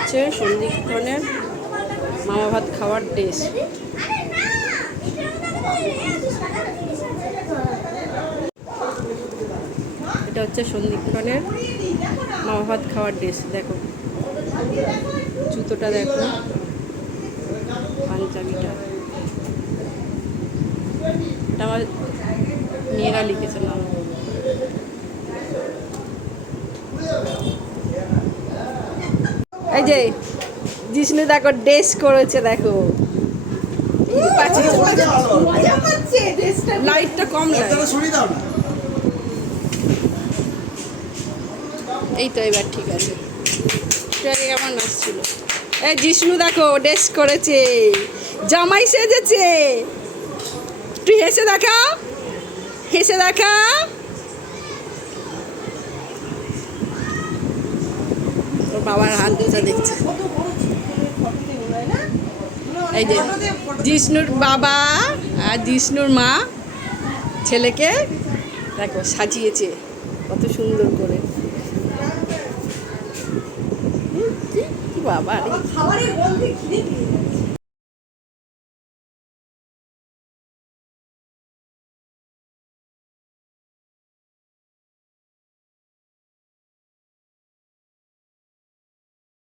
হচ্ছে সন্ধিক্ষণের মামা ভাত খাওয়ার ড্রেস এটা হচ্ছে সন্ধিক্ষণের মামা ভাত খাওয়ার ড্রেস দেখো। জুতোটা দেখো। পাঞ্জাবিটা। এটা আমার মেয়েরা লিখেছে না এই যে জিষ্ণু দেখো ড্রেস করেছে দেখো। লাইটটা কম এই তো এবার ঠিক আছে। কেমন নাচছিল এই জিষ্ণু দেখো ড্রেস করেছে। জামাই সেজেছে। তুই হেসে দেখা। হেসে দেখা। বাবার হাত ধরে দেখছে। এই যে জিষ্ণুর বাবা আর জিষ্ণুর মা ছেলেকে দেখো সাজিয়েছে, কত সুন্দর করে। বাবা